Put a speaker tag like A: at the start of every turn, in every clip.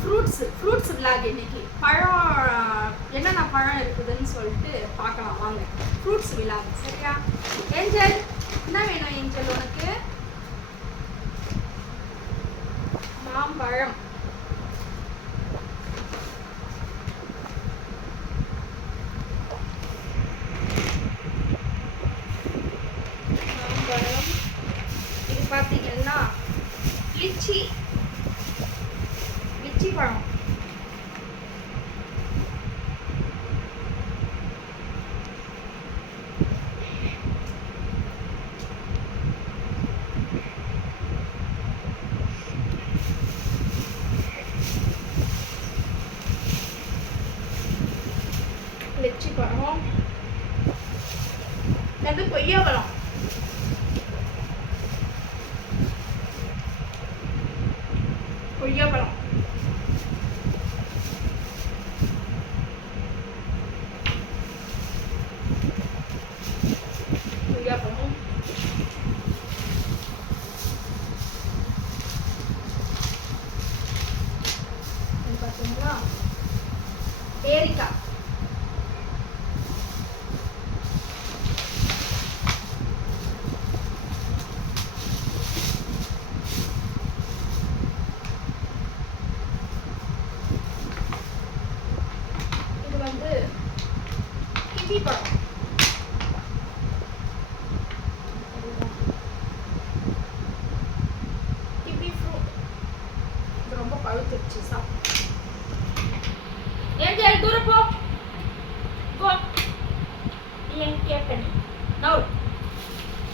A: Fruits fruits vlog இன்னைக்கு. பழம் என்னென்ன பழம் இருக்குதுன்னு சொல்லிட்டு பார்க்கலாம். வாங்க. ஃப்ரூட்ஸ் விளாக் சரியா? ஏஞ்சல் என்ன வேணும் ஏஞ்சல் உனக்கு? மாம்பழம். மாம்பழம். இது பார்த்தீங்கன்னா லிச்சி. லிச்சி பழம் லிச்சி பழம் அது கொய்யா பழம் கொய்யா பழம் கொய்யா பழம் இது பேரிக்காய் இது வந்து ஃப்ரூட். இது ரொம்ப பழுத்துருச்சு சாப்பிட்டு ஏஞ்சல் தூரம் போ போ நீ எங்க கேட்க நீ நவு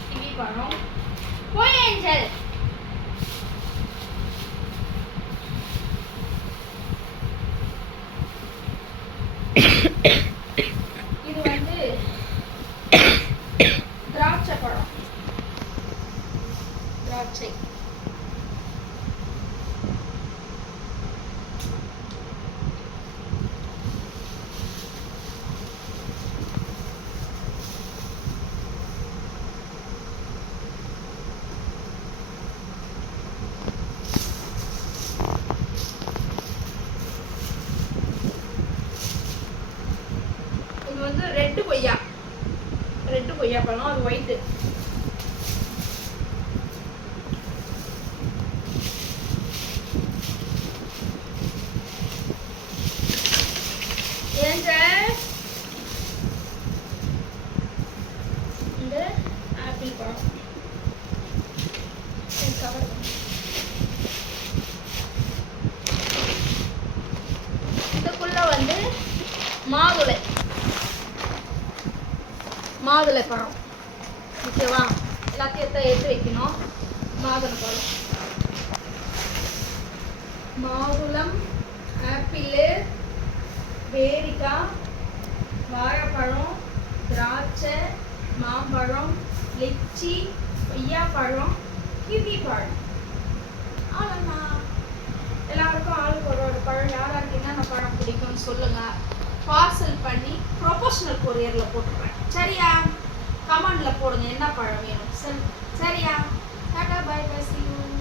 A: கிவி பழம் போய் ஏஞ்சல் இது வந்து திராட்சை பழம் திராட்சை இது வந்து ரெட்டு கொய்யா. ரெட்டு கொய்யா பழம் அது ஒயிட்டு ஏஞ்சல் இந்த ஆப்பிள் பழம். இதுக்குள்ள வந்து மாதுளை மாதுளை பழம். ஓகேவா? எல்லாத்தையும் எடுத்து எடுத்து வைக்கணும். மாதுளை பழம். மாதுளம் ஆப்பிள் பேரிக்காய் வாழைப்பழம் திராட்சை மாம்பழம் லிச்சி கொய்யாப்பழம் கிவி பழம் அவ்வளோதான் எல்லாருக்கும் ஆளுக்கு ஒரு ஒரு பழம். யாராருக்கு என்னென்ன பழம் பிடிக்கும்னு சொல்லுங்கள் பார்சல் பண்ணி ப்ரொபோஷனல் கொரியரில் போட்டுருவேன் சரியா? கமெண்டில் போடுங்க. என்ன பழம் வேணும்? சரி சரியா? Tata bye by